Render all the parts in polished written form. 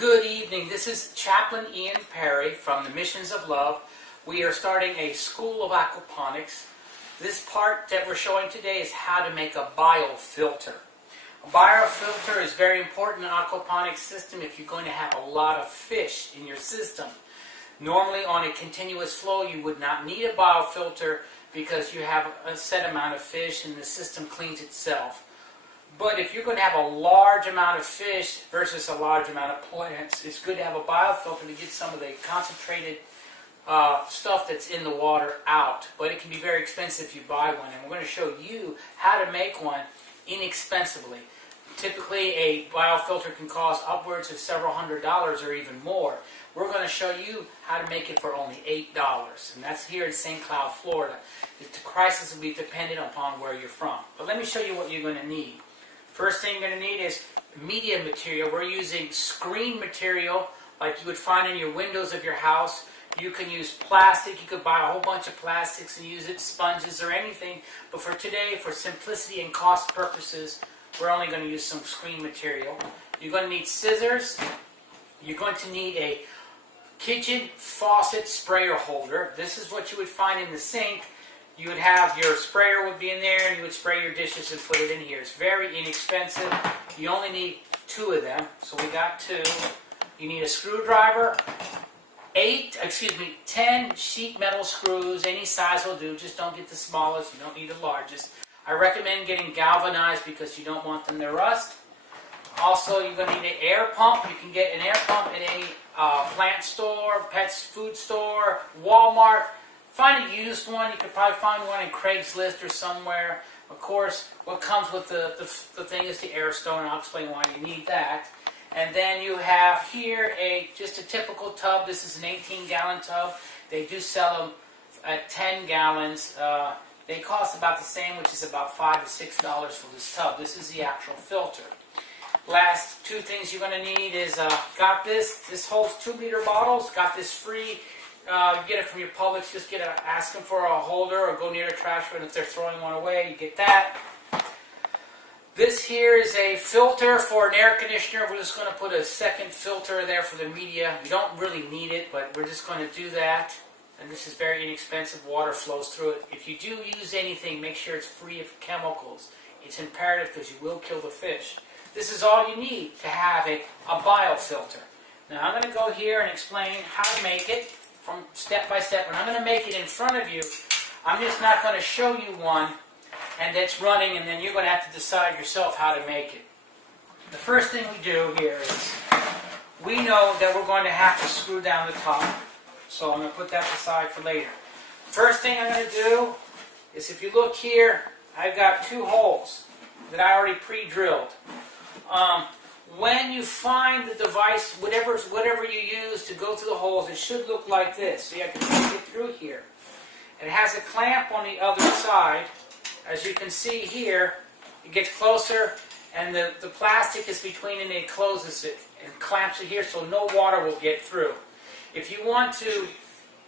Good evening. This is Chaplain Ian Perry from the Missions of Love. We are starting a school of aquaponics. This part that we're showing today is how to make a biofilter. A biofilter is very important in an aquaponics system if you're going to have a lot of fish in your system. Normally on a continuous flow you would not need a biofilter because you have a set amount of fish and the system cleans itself. But if you're going to have a large amount of fish versus a large amount of plants, it's good to have a biofilter to get some of the concentrated stuff that's in the water out. But it can be very expensive if you buy one. And we're going to show you how to make one inexpensively. Typically a biofilter can cost upwards of several $100s or even more. We're going to show you how to make it for only $8. And that's here in St. Cloud, Florida. The prices will be dependent upon where you're from. But let me show you what you're going to need. First thing you're going to need is media material. We're using screen material like you would find in your windows of your house. You can use plastic. You could buy a whole bunch of plastics and use it, sponges or anything. But for today, for simplicity and cost purposes, we're only going to use some screen material. You're going to need scissors. You're going to need a kitchen faucet sprayer holder. This is what you would find in the sink. You would have your sprayer would be in there and you would spray your dishes and put it in here. It's very inexpensive. You only need 2 of them. So we got 2. You need a screwdriver, 10 sheet metal screws. Any size will do. Just don't get the smallest. You don't need the largest. I recommend getting galvanized because you don't want them to rust. Also, you're going to need an air pump. You can get an air pump in any plant store, pets food store, Walmart. Find a used one. You could probably find one in Craigslist or somewhere. Of course, what comes with the thing is the air stone. I'll explain why you need that. And then you have here just a typical tub. This is an 18-gallon tub. They do sell them at 10 gallons. They cost about the same, which is about $5 to $6 for this tub. This is the actual filter. Last 2 things you're going to need is got this. This holds 2-liter bottles. Got this free. You get it from your Publix. Just ask them for a holder or go near the trash bin if they're throwing one away. You get that. This here is a filter for an air conditioner. We're just going to put a second filter there for the media. You don't really need it, but we're just going to do that. And this is very inexpensive. Water flows through it. If you do use anything, make sure it's free of chemicals. It's imperative because you will kill the fish. This is all you need to have a biofilter. Now I'm going to go here and explain how to make it from step by step. And I'm going to make it in front of you. I'm just not going to show you one and that's running and then you're going to have to decide yourself how to make it. The first thing we do here is we know that we're going to have to screw down the top. So I'm going to put that aside for later. First thing I'm going to do is if you look here, I've got 2 holes that I already pre-drilled. When you find the device, whatever you use to go through the holes, it should look like this. So you have to take it through here. And it has a clamp on the other side. As you can see here, it gets closer and the plastic is between and it closes it and clamps it here so no water will get through. If you want to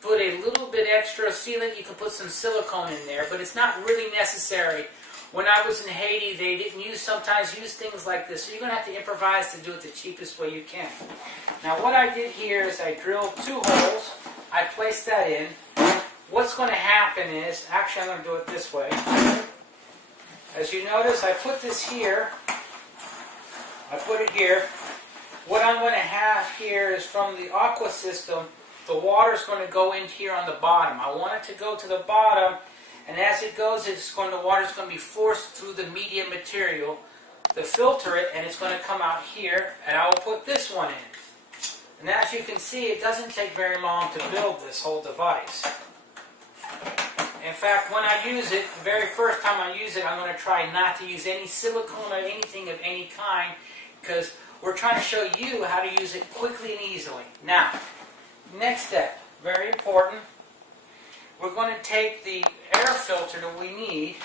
put a little bit extra sealant, you can put some silicone in there, but it's not really necessary. When I was in Haiti, they didn't sometimes use things like this, so you're going to have to improvise to do it the cheapest way you can. Now what I did here is I drilled 2 holes, I placed that in. What's going to happen is, actually I'm going to do it this way. As you notice, I put this here, I put it here. What I'm going to have here is from the aqua system, the water is going to go in here on the bottom. I want it to go to the bottom. And as it goes, the water is going to be forced through the media material to filter it, and it's going to come out here, and I will put this one in. And as you can see, it doesn't take very long to build this whole device. In fact, when I use it, the very first time I use it, I'm going to try not to use any silicone or anything of any kind, because we're trying to show you how to use it quickly and easily. Now, next step, very important. We're going to take the air filter that we need.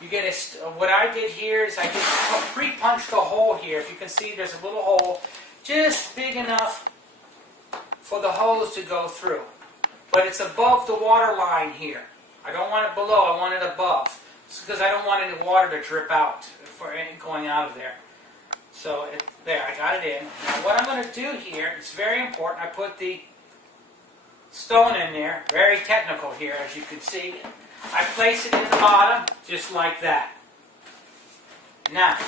You get what I did here is I just pre-punched a hole here. If you can see, there's a little hole just big enough for the hose to go through. But it's above the water line here. I don't want it below, I want it above. It's because I don't want any water to drip out for going out of there. So There, I got it in. Now what I'm going to do here, it's very important, I put the stone in there, very technical here as you can see. I place it in the bottom, just like that. Now,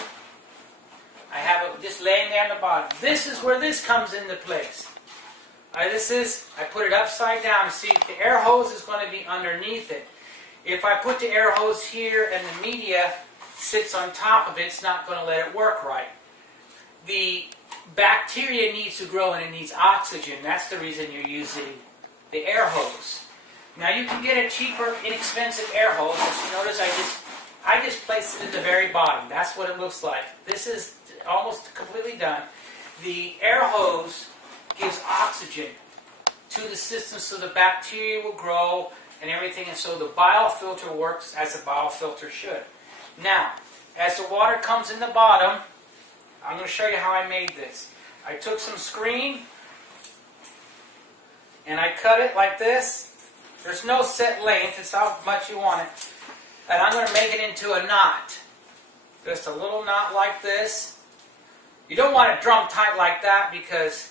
I have it just laying there in the bottom. This is where this comes into place. I put it upside down. See, the air hose is going to be underneath it. If I put the air hose here and the media sits on top of it, it's not going to let it work right. The bacteria needs to grow and it needs oxygen. That's the reason you're using the air hose. Now you can get a cheaper, inexpensive air hose. As you notice, I just placed it in the very bottom. That's what it looks like. This is almost completely done. The air hose gives oxygen to the system so the bacteria will grow and everything, and so the biofilter works as a biofilter should. Now, as the water comes in the bottom, I'm going to show you how I made this. I took some screen and I cut it like this. There's no set length, it's how much you want it. And I'm going to make it into a knot. Just a little knot like this. You don't want it drum tight like that because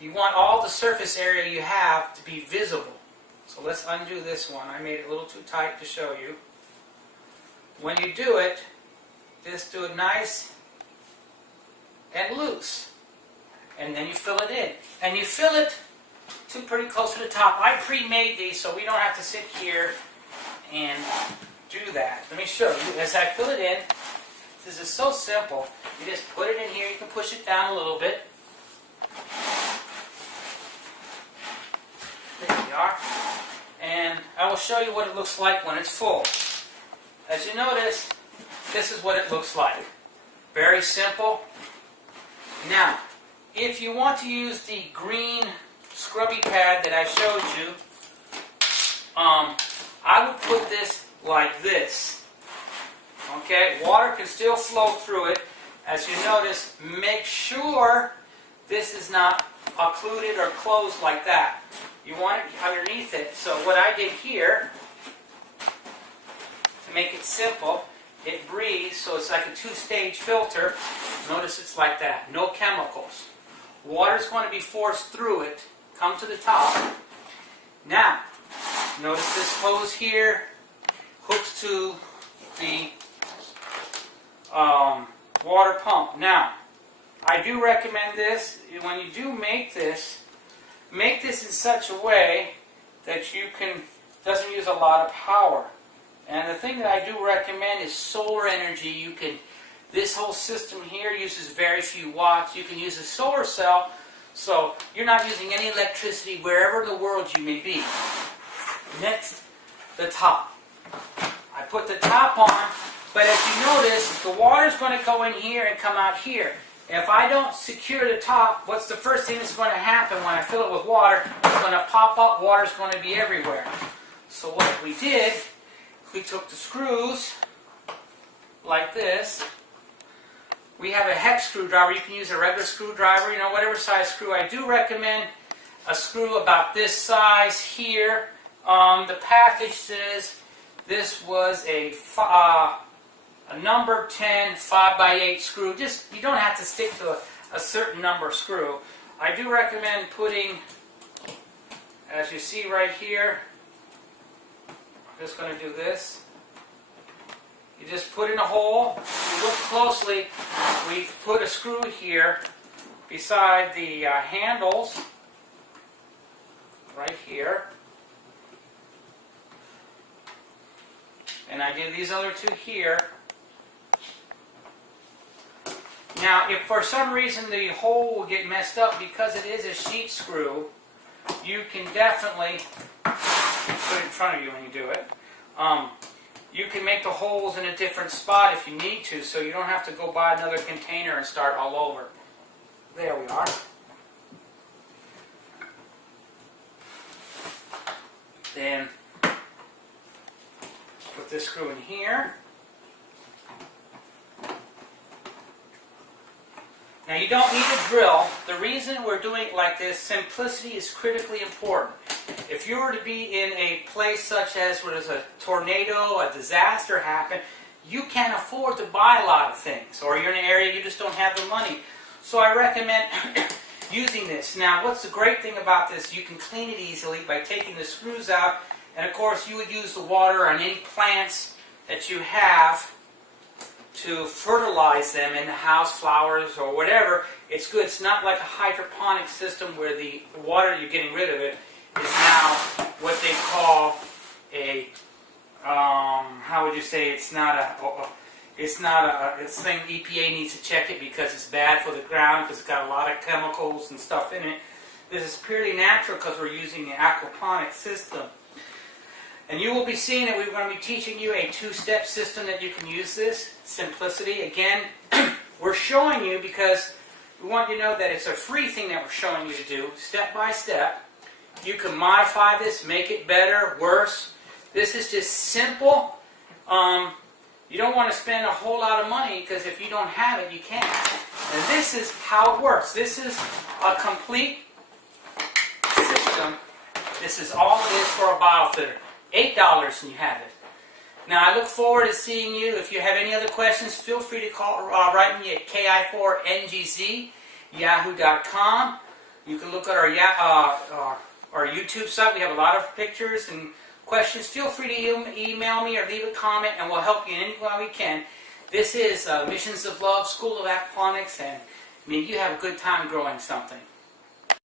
you want all the surface area you have to be visible. So let's undo this one. I made it a little too tight to show you. When you do it, just do it nice and loose. And then you fill it in. And you fill it to pretty close to the top. I pre-made these so we don't have to sit here and do that. Let me show you. As I fill it in, this is so simple. You just put it in here. You can push it down a little bit. There we are. And I will show you what it looks like when it's full. As you notice, this is what it looks like. Very simple. Now, if you want to use the green scrubby pad that I showed you, I would put this like this. Okay, water can still flow through it. As you notice, make sure this is not occluded or closed like that. You want it underneath it. So what I did here, to make it simple, it breathes, so it's like a two-stage filter. Notice it's like that, no chemicals. Water's going to be forced through it, come to the top. Now, notice this hose here hooks to the water pump. Now, I do recommend this. When you do make this in such a way that you doesn't use a lot of power. And the thing that I do recommend is solar energy. This whole system here uses very few watts. You can use a solar cell, so you're not using any electricity wherever in the world you may be. Next, the top. I put the top on, but as you notice, the water's going to go in here and come out here. If I don't secure the top, what's the first thing that's going to happen when I fill it with water? It's going to pop up, water's going to be everywhere. So what we did, we took the screws like this. We have a hex screwdriver. You can use a regular screwdriver, whatever size screw. I do recommend a screw about this size here. The package says this was a number 10 5x8 screw. You don't have to stick to a certain number screw. I do recommend putting, as you see right here, I'm just going to do this. You just put in a hole. You look closely. We put a screw here beside the handles, right here. And I did these other two here. Now, if for some reason the hole will get messed up because it is a sheet screw, you can definitely put it in front of you when you do it. You can make the holes in a different spot if you need to, so you don't have to go buy another container and start all over. There we are. Then put this screw in here. Now you don't need a drill. The reason we're doing it like this, simplicity is critically important. If you were to be in a place such as where there's a tornado, a disaster happen, you can't afford to buy a lot of things. Or you're in an area you just don't have the money. So I recommend using this. Now, what's the great thing about this, you can clean it easily by taking the screws out, and of course you would use the water on any plants that you have to fertilize them in the house, flowers or whatever. It's good. It's not like a hydroponic system where the water you're getting rid of it is now what they call a, how would you say, it's not a thing. EPA needs to check it because it's bad for the ground because it's got a lot of chemicals and stuff in it. This is purely natural because we're using an aquaponic system. And you will be seeing that we're going to be teaching you a two-step system that you can use this. Simplicity. Again, we're showing you because we want you to know that it's a free thing that we're showing you to do, step by step. You can modify this, make it better, worse. This is just simple. You don't want to spend a whole lot of money because if you don't have it, you can't. And this is how it works. This is a complete system. This is all it is for a biofilter. $8 and you have it. Now I look forward to seeing you. If you have any other questions, feel free to call, write me at ki4ngz@yahoo.com. You can look at our YouTube site. We have a lot of pictures and questions. Feel free to email me or leave a comment, and we'll help you in any way we can. This is Missions of Love, School of Aquaponics, and I mean, you have a good time growing something.